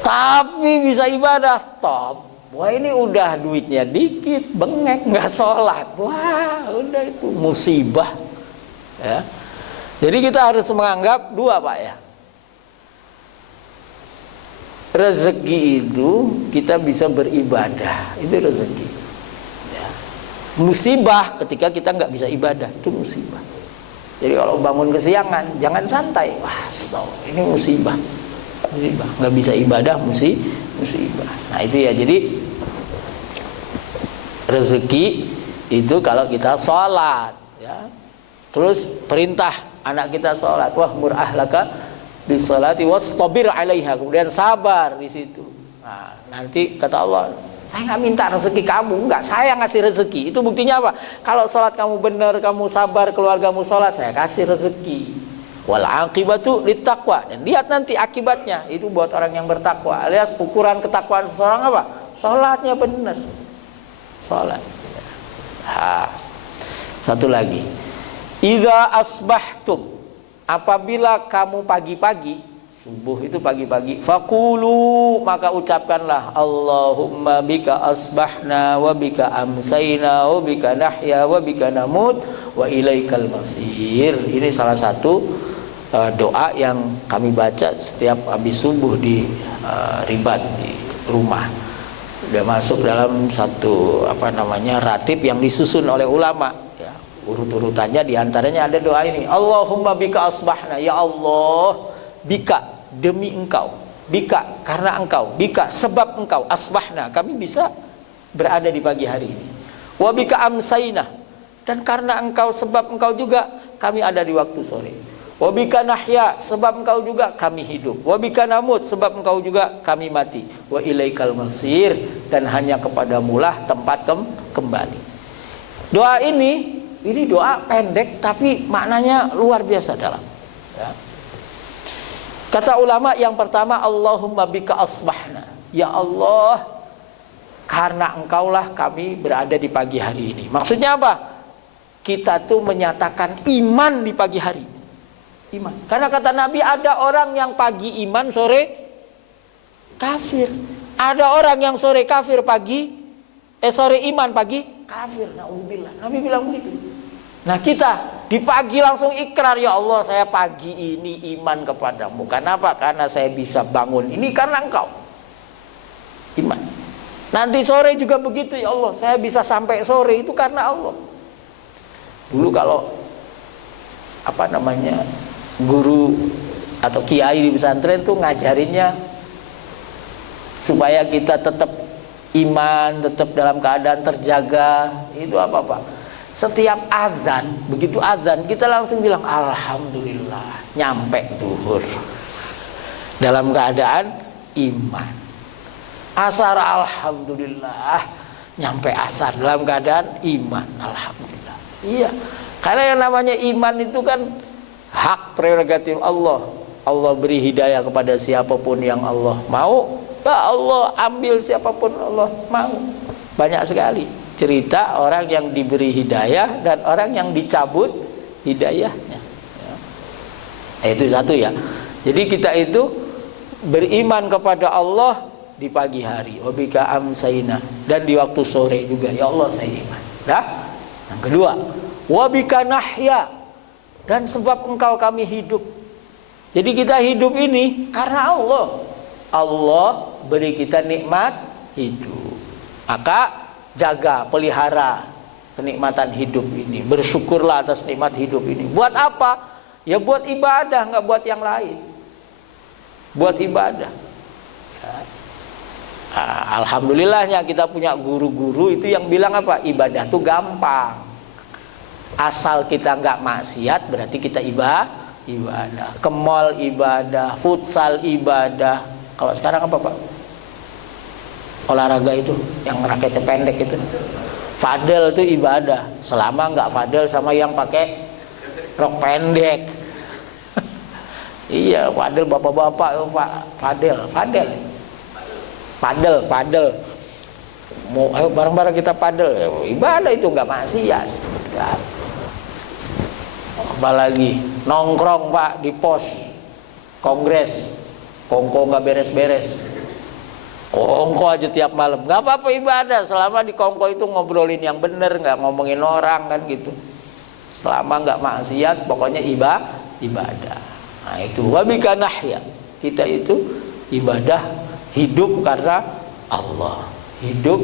Tapi bisa ibadah, top. Wah ini udah duitnya dikit, bengek, nggak sholat. Wah udah itu musibah. Ya. Jadi kita harus menganggap dua Pak ya. Rezeki itu kita bisa beribadah, itu rezeki. Ya. Musibah ketika kita nggak bisa ibadah, itu musibah. Jadi kalau bangun kesiangan, jangan santai. Wah, ini musibah. Nggak bisa ibadah, musibah. Nah itu ya, jadi rezeki itu kalau kita sholat ya. Terus perintah anak kita sholat, wah mur ahlaka bisolati wastabir alaiha, kemudian sabar di situ. Nah, nanti kata Allah, saya nggak minta rezeki kamu, enggak, saya ngasih rezeki. Itu buktinya apa? Kalau sholat kamu benar, kamu sabar, keluargamu sholat, saya kasih rezeki. Wal aqibatu littaqwa, dan lihat nanti akibatnya itu buat orang yang bertakwa. Alias ukuran ketakwaan seseorang apa? Sholatnya benar. Sholat. Ha. Satu lagi. Idza asbahtum, apabila kamu pagi-pagi, subuh itu pagi-pagi, faqulu, maka ucapkanlah Allahumma bika asbahna wa bika amsayna wa bika nahya wa bika namut wa ilaikal masir. Ini salah satu doa yang kami baca setiap habis subuh di ribat di rumah. Sudah masuk dalam satu ratib yang disusun oleh ulama ya. Urut-urutannya diantaranya ada doa ini, Allahumma bika asbahna, ya Allah bika, demi engkau bika, karena engkau, bika, sebab engkau, asbahna, kami bisa berada di pagi hari ini. Wa bika amsayna, dan karena engkau, sebab engkau juga kami ada di waktu sore. Wa bika nahya, sebab engkau juga kami hidup. Wa bika namut, sebab engkau juga kami mati. Wa ilaikal masir, dan hanya kepadamulah tempat kembali. Doa ini doa pendek tapi maknanya luar biasa dalam, ya. Kata ulama yang pertama, Allahumma bika asbahna, ya Allah, karena engkaulah kami berada di pagi hari ini. Maksudnya apa? Kita tuh menyatakan iman di pagi hari. Iman. Karena kata Nabi, ada orang yang pagi iman, sore kafir. Ada orang yang sore kafir, sore iman, pagi kafir. Na'udzubillah. Nabi bilang begitu. Nah, kita di pagi langsung ikrar, ya Allah, saya pagi ini iman kepadamu. Kenapa? Karena saya bisa bangun ini karena engkau. Iman. Nanti sore juga begitu, ya Allah, saya bisa sampai sore itu karena Allah. Dulu kalau guru atau kiai di pesantren tuh ngajarinnya supaya kita tetap iman, tetap dalam keadaan terjaga. Itu apa Pak? Setiap azan, begitu azan kita langsung bilang alhamdulillah, nyampe zuhur dalam keadaan iman. Asar alhamdulillah, nyampe asar dalam keadaan iman, alhamdulillah. Iya, karena yang namanya iman itu kan hak prerogatif Allah. Allah beri hidayah kepada siapapun yang Allah mau. Ya Allah ambil siapapun Allah mau. Banyak sekali cerita orang yang diberi hidayah dan orang yang dicabut hidayahnya, ya. Itu satu, ya. Jadi kita itu beriman kepada Allah di pagi hari, wabika amsayna, dan di waktu sore juga, ya Allah saya iman. Dah. Yang kedua, wabika nahya, dan sebab engkau kami hidup. Jadi kita hidup ini karena Allah. Allah beri kita nikmat hidup. Maka jaga, pelihara kenikmatan hidup ini. Bersyukurlah atas nikmat hidup ini. Buat apa? Ya buat ibadah, nggak buat yang lain. Buat ibadah. Alhamdulillahnya kita punya guru-guru itu yang bilang apa? Ibadah tuh gampang. Asal kita nggak maksiat berarti kita ibadah. Ke mall ibadah, futsal ibadah. Kalau sekarang apa Pak? Olahraga itu yang raketnya pendek itu. Padel itu ibadah. Selama nggak padel sama yang pakai rok pendek. Iya, padel bapak-bapak Pak, padel. Mau ayo bareng-bareng kita padel. Ya, ibadah itu nggak maksiat. Ya. Apalagi nongkrong Pak di pos kongres, kongko nggak beres-beres. Kongko aja tiap malam, nggak apa-apa ibadah. Selama di kongko itu ngobrolin yang bener, nggak ngomongin orang kan gitu. Selama nggak maksiat, pokoknya ibadah. Nah itu wabika nahya, kita itu ibadah, hidup karena Allah, hidup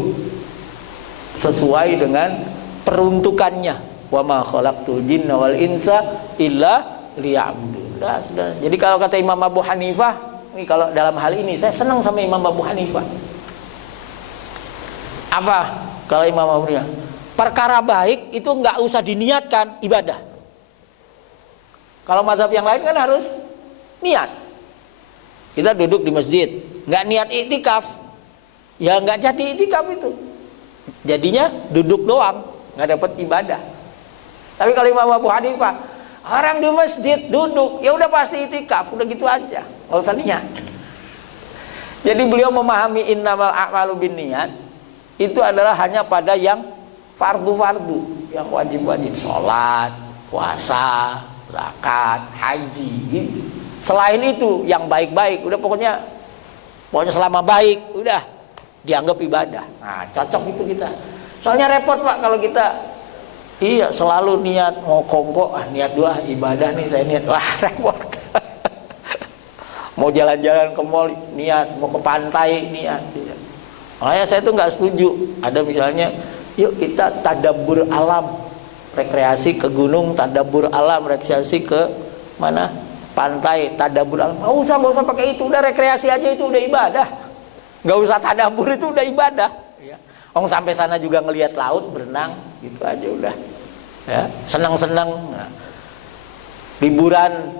sesuai dengan peruntukannya. Wa ma khalaqtul jinna wal insa illa liya'budun. Jadi kalau kata Imam Abu Hanifah, ini kalau dalam hal ini saya senang sama Imam Abu Hanifah. Apa? Kalau Imam Abu Hanifah, perkara baik itu nggak usah diniatkan ibadah. Kalau mazhab yang lain kan harus niat. Kita duduk di masjid, nggak niat iktikaf, ya nggak jadi iktikaf itu. Jadinya duduk doang, nggak dapat ibadah. Tapi kalau Imam Abu Hanifah, orang di masjid duduk, ya udah pasti iktikaf, udah gitu aja, nggak usah niat. Jadi beliau memahami innamal a'malu binniyat itu adalah hanya pada yang fardu-fardu, yang wajib-wajib, sholat, puasa, zakat, haji. Gitu. Selain itu yang baik-baik, udah pokoknya selama baik, udah dianggap ibadah. Nah cocok itu kita. Soalnya repot Pak kalau kita selalu niat mau kongko, niat doa ibadah nih saya niat, wah repot. Mau jalan-jalan ke mall niat, mau ke pantai niat. Makanya saya tuh nggak setuju. Ada misalnya, yuk kita tadabbur alam, rekreasi ke gunung, tadabbur alam, rekreasi ke mana? pantai tadabbur. Nggak usah pakai itu, udah rekreasi aja itu udah ibadah. Nggak usah tadabbur, itu udah ibadah. Ya. Sampai sana juga ngelihat laut, berenang, gitu aja udah. Ya, senang-senang. Nah, liburan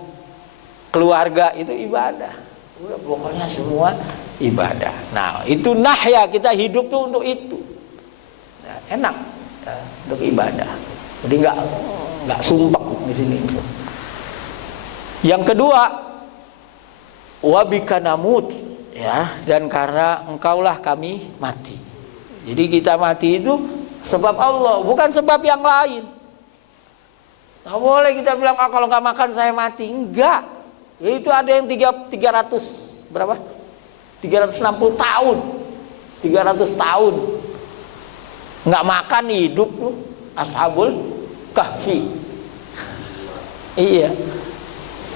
keluarga itu ibadah. Udah pokoknya semua ibadah. Nah, itu nahya, kita hidup tuh untuk itu. Nah, enak ya, untuk ibadah. Jadi nggak sumpek di sini. Yang kedua, wabika namut, ya, dan karena engkaulah kami mati. Jadi kita mati itu sebab Allah, bukan sebab yang lain. Nggak boleh kita bilang, kalau nggak makan saya mati. Enggak. Itu ada yang 300 berapa? 360 tahun. 300 tahun. Nggak makan hidup tuh. Ashabul Kahfi. Iya.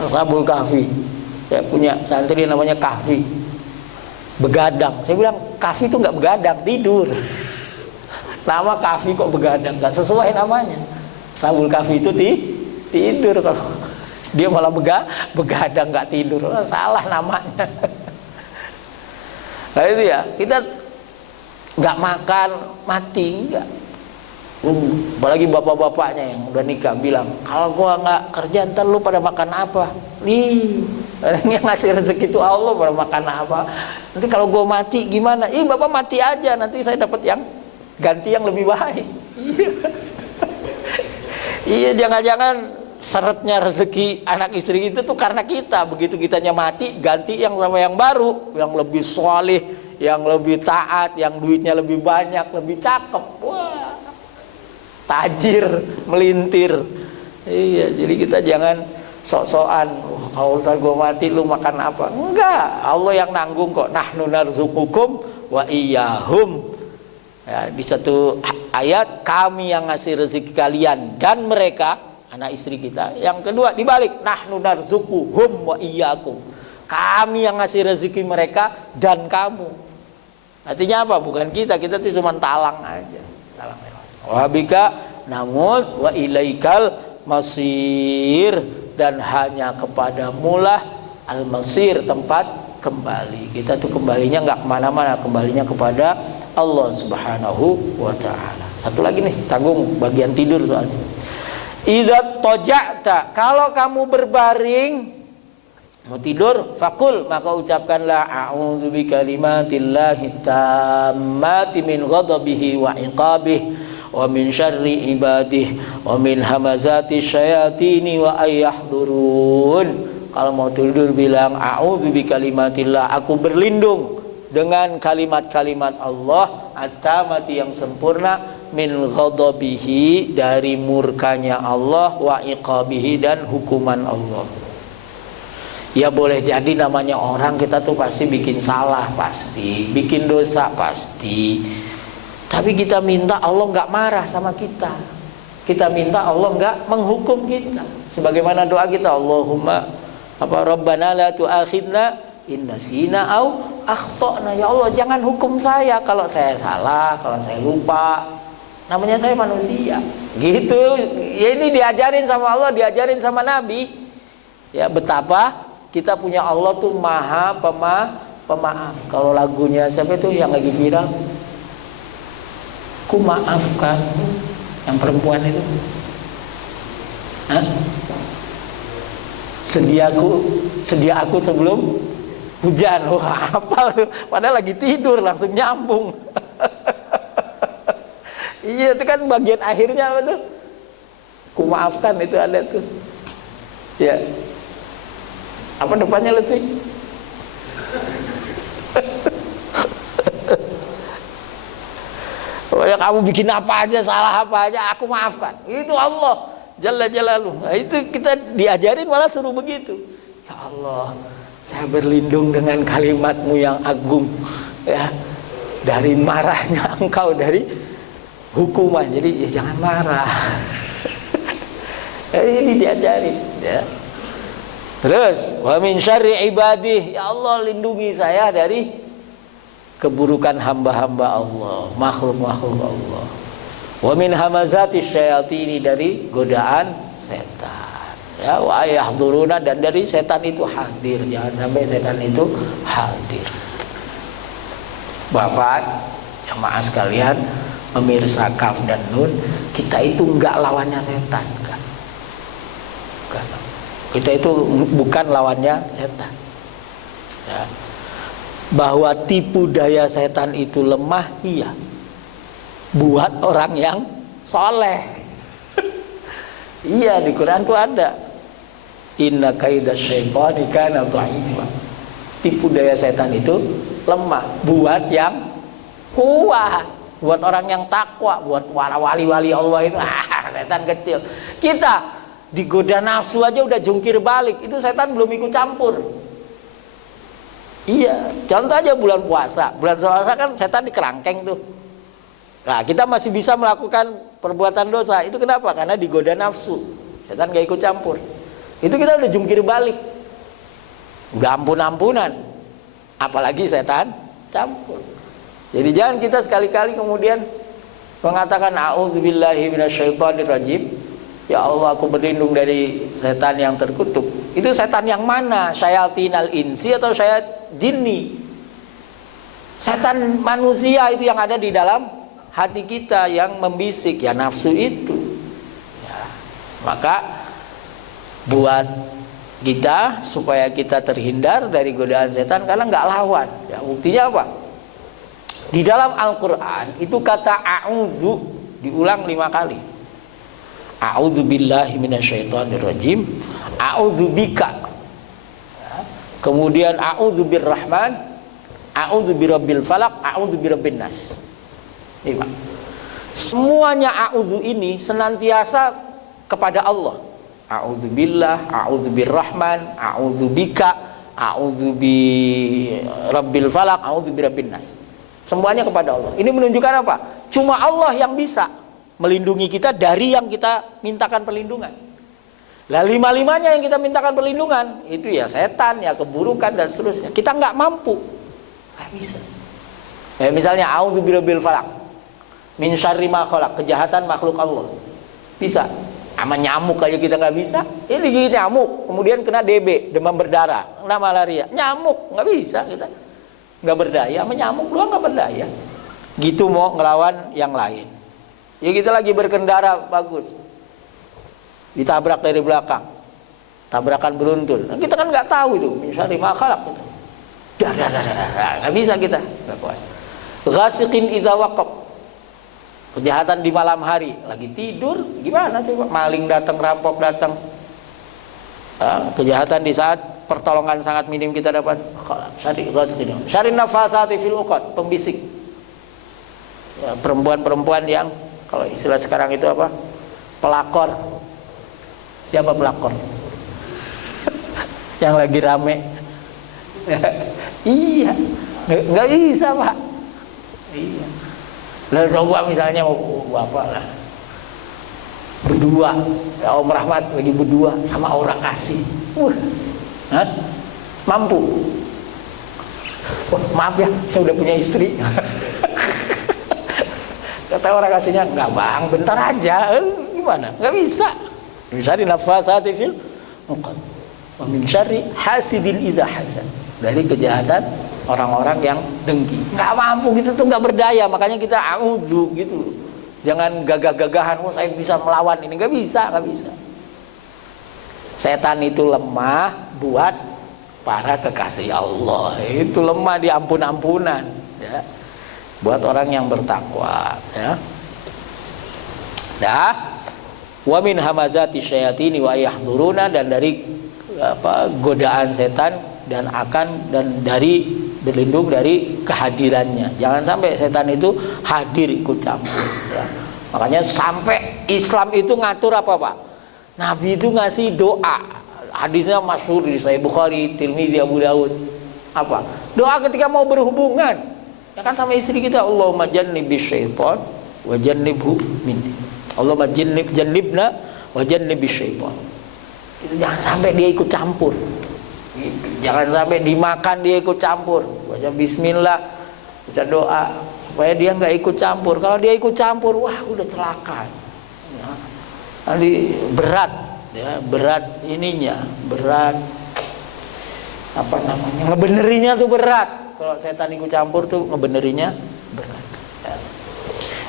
Ashabul Kahfi. Saya punya santri namanya Kahfi. Begadang. Saya bilang Kahfi itu nggak begadang, tidur. Nama Kahfi kok begadang? Nggak sesuai namanya. Ashabul Kahfi itu tidur. Kalau dia malah begadang nggak tidur, salah namanya. Nah itu ya, kita nggak makan mati enggak. Apalagi bapak-bapaknya yang udah nikah bilang, kalau gua nggak kerja ntar lu pada makan apa? Yang ngasih rezeki itu Allah, pada makan apa? Nanti kalau gua mati gimana? Bapak mati aja, nanti saya dapat yang ganti yang lebih baik. Iya, jangan-jangan syaratnya rezeki anak istri itu tuh karena kita. Begitu kitanya mati, ganti yang sama yang baru, yang lebih soleh, yang lebih taat, yang duitnya lebih banyak, lebih cakep. Wah, tajir, melintir. Iya, jadi kita jangan sok-sokan, kalau ntar gue mati lu makan apa? Enggak, Allah yang nanggung kok. Nahnu narzuqukum wa iyyahum. Ya, di satu ayat, kami yang ngasih rezeki kalian dan mereka, anak istri kita. Yang kedua dibalik, nahnu narzuquhum wa iyyakum. Kami yang ngasih rezeki mereka dan kamu. Artinya apa? Bukan kita tuh cuma talang aja. Talang. Wa bika namut wa ilaikal masir, dan hanya kepadamulah al-masir, tempat kembali. Kita tuh kembalinya nggak kemana-mana, kembalinya kepada Allah Subhanahu wa ta'ala. Satu lagi nih, tanggung bagian tidur soalnya. Idza taja'ta, kalau kamu berbaring mau tidur, fakul, maka ucapkanlah a'udzu bikalimatillahi tammati min ghadabihi wa iqabihi wa min syarri ibadihi wa min hamazati syayatini wa ayyahdurun. Kalau mau tidur bilang a'udzu bikalimatillah, aku berlindung dengan kalimat-kalimat Allah at-tammati yang sempurna, min ghadabihi dari murkanya Allah, wa iqabihi dan hukuman Allah. Ya boleh jadi namanya orang, kita tuh pasti bikin salah, pasti bikin dosa, pasti. Tapi kita minta Allah nggak marah sama kita. Kita minta Allah nggak menghukum kita. Sebagaimana doa kita, Allahumma Rabbana la tu'akhidna in nasina au akhtana. Ya Allah, jangan hukum saya kalau saya salah, kalau saya lupa. Namanya saya manusia. Gitu. Ya ini diajarin sama Allah, diajarin sama Nabi. Ya, betapa kita punya Allah tuh maha pemaaf. Kalau lagunya siapa itu yang lagi viral? Ku maafkan, yang perempuan itu. Hah? Sedia aku sebelum hujan. Wah, apa tuh? Padahal lagi tidur langsung nyambung. Iya, itu kan bagian akhirnya apa tuh? Ku maafkan, itu ada tuh. Ya. Apa depannya letih? Ya, kamu bikin apa aja, salah apa aja, aku maafkan. Itu Allah Jalla Jalaluh. Nah, itu kita diajarin malah suruh begitu. Ya Allah, saya berlindung dengan kalimat-Mu yang agung, ya, dari marahnya Engkau, dari hukuman. Jadi ya jangan marah. Ini diajarin, ya. Terus, wa min syarri ibadih, ya Allah lindungi saya dari keburukan hamba-hamba Allah, makhluk-makhluk Allah. Wa min hamazati syayatini, dari godaan setan. Ya, wa yahduruna, dan dari setan itu hadir. Jangan sampai setan itu hadir. Bapak, jamaah sekalian, pemirsa Kaf dan Nun, kita itu enggak lawannya setan, enggak. Kita itu bukan lawannya setan. Ya. Bahwa tipu daya setan itu lemah, iya. Buat orang yang soleh. Iya, di Quran tuh ada. Inna kaidas syaitani kana dha'ifa. Tipu daya setan itu lemah buat yang kuat, buat orang yang takwa, buat para wali-wali Allah itu setan kecil. Kita digoda nafsu aja udah jungkir balik, itu setan belum ikut campur. Iya, contoh aja bulan puasa kan setan dikerangkeng tuh. Nah, kita masih bisa melakukan perbuatan dosa. Itu kenapa? Karena digoda nafsu. Setan gak ikut campur. Itu kita udah jungkir balik. Udah ampun-ampunan. Apalagi setan campur. Jadi jangan kita sekali-kali kemudian mengatakan a'udzubillahi minasyaitonirrajim. Ya Allah, aku berlindung dari setan yang terkutuk. Itu setan yang mana? Syayatinal insi atau syayat jinni? Setan manusia itu yang ada di dalam hati kita, yang membisik, ya nafsu itu. Ya, maka buat kita supaya kita terhindar dari godaan setan, karena nggak lawan. Ya, buktinya apa? Di dalam Al-Quran itu kata a'udzu diulang 5 kali. A'udzu billahi minasyaitonirrajim, a'udzu bika. Ya. Kemudian a'udzu birrahman, a'udzu birabbil falaq, a'udzu birabbin nas. Semuanya a'udzu ini senantiasa kepada Allah. A'udzu billah, a'udzu birrahman, a'udzu bika, a'udzu birabbil falaq, a'udzu birabbin nas. Semuanya kepada Allah. Ini menunjukkan apa? Cuma Allah yang bisa melindungi kita dari yang kita mintakan perlindungan. Lah 5-5-nya yang kita mintakan perlindungan itu ya setan, ya keburukan dan seterusnya. Kita nggak mampu, nggak bisa. Ya, misalnya a'udzu birabbil falaq, min syarri ma khalaq, kejahatan makhluk Allah. Bisa. Sama nyamuk aja kita nggak bisa. Ini digigit nyamuk, kemudian kena DB, demam berdarah, kena malaria. Nyamuk nggak bisa kita, nggak berdaya. Sama nyamuk doang nggak berdaya. Gitu mau ngelawan yang lain. Ya kita lagi berkendara bagus, ditabrak dari belakang, tabrakan beruntun. Nah, kita kan nggak tahu itu, min syarri ma khalaq. Nggak bisa kita, nggak kuasa. Ghasiqin idza waqab, kejahatan di malam hari, lagi tidur, gimana coba? Maling datang, rampok datang. Kejahatan di saat pertolongan sangat minim kita dapat. Syarri nafatsati fil uqad, pembisik. Ya, perempuan-perempuan yang kalau istilah sekarang itu apa? Pelakor. Siapa pelakor? Yang lagi rame. Iya, nggak bisa Pak. Iya. Lalu coba misalnya bapak lah berdua, ya Om Rahmat lagi berdua sama orang kasih, mampu. Oh, maaf ya, saya udah punya istri. Kata orang kasihnya, enggak bang, bentar aja. Gimana? Nggak bisa. Min syarri nafatsati fil uqad, wa min syarri hasidin idza hasad, dari kejahatan orang-orang yang dengki. Nggak mampu gitu tuh, nggak berdaya. Makanya kita a'udzu gitu. Jangan gagah-gagahan, oh saya bisa melawan ini. Nggak bisa, nggak bisa. Setan itu lemah buat para kekasih Allah. Itu lemah di ampun-ampunan, ya. Buat orang yang bertakwa, ya. Dah. Wa min hamazati syayatini wa yahduruna, dan dari godaan setan dan dari berlindung dari kehadirannya. Jangan sampai setan itu hadir ikut campur, ya. Makanya sampai Islam itu ngatur apa Pak? Nabi itu ngasih doa. Hadisnya masyhur di Sahih Bukhari, Tirmidzi, Abu Daud. Apa? Doa ketika mau berhubungan. Ya kan sama istri kita, Allahumma jannibish syaitan wa jannibhu minni. Allahumma jannibna wa jannibish syaitan. Itu jangan sampai dia ikut campur. Gitu. Jangan sampai dimakan dia ikut campur. Baca bismillah, baca doa supaya dia nggak ikut campur. Kalau dia ikut campur, wah udah celaka. Ya. Nanti berat ya, berat ininya, berat apa namanya, ngebenerinya tuh berat. Kalau setan ikut campur tuh ngebenerinya berat. Ya.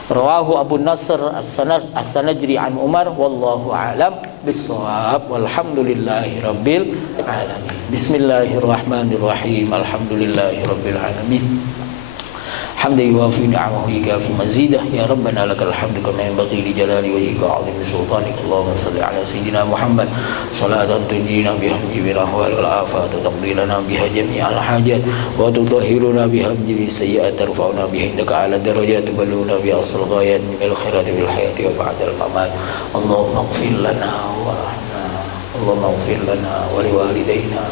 Rawahu Abu Nasr As-Sanajri an Umar wallahu a'lam bis-shawab walhamdulillahi rabbil alamin. Bismillahirrahmanirrahim. Alhamdulillahi rabbil alamin. حمدا يوافي نعمه ويكافي مزيده يا ربنا لك الحمد كما ينبغي لجلال وجهك وعظيم سلطانك اللهم صل على سيدنا محمد صلاة تنجينا بها من جميع الأهوال والآفات وتقضي لنا بها جميع الحاجات وتطهرنا بها من جميع السيئات ترفعنا بها عندك على الدرجات تبلغنا بها أصل الغايات من الخيرات في الحياة وبعد الممات اللهم اغفر لنا وارحمنا اللهم اغفر لنا ولوالدينا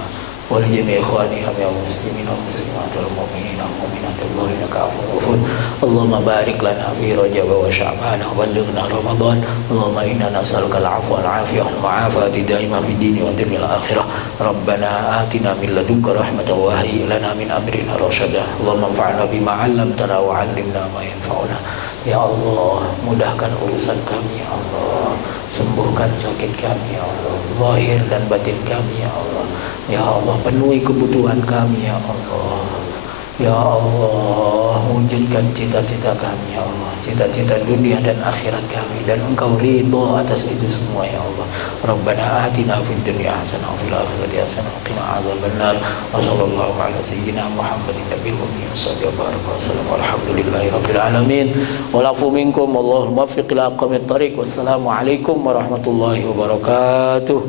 ولجميع إخواننا من المسلمين والمسلمات والمؤمنين والمؤمنات الله إنك عفو غفور اللهم بارك لنا في رجب وشعبان وبلغنا رمضان اللهم إنا نسألك العفو والعافية والمعافاة الدائمة في الدين والدنيا الآخرة ربنا آتنا من لدنك رحمة وهيئ لنا من أمرنا رشدا اللهم انفعنا بما علمتنا وعلمنا ما ينفعنا ya Allah, mudahkan urusan kami ya Allah, sembuhkan sakit kami ya Allah, zahir dan batin kami ya Allah. Ya Allah, penuhi kebutuhan kami ya Allah. Ya Allah, wujudkan cita-cita kami ya Allah, cita-cita dunia dan akhirat kami, dan Engkau ridho atas itu semua ya Allah. Rabbana atina fid dunya hasanah wa fil akhirati hasanah wa qina adzabannar. Wa sallallahu ala sayyidina Muhammadin nabiyil ummi wa sallam. Walhamdulillahi rabbil alamin. Wal afu minkum wallahu muwaffiq ila aqwamit thariq. Wassalamu alaikum warahmatullahi wabarakatuh.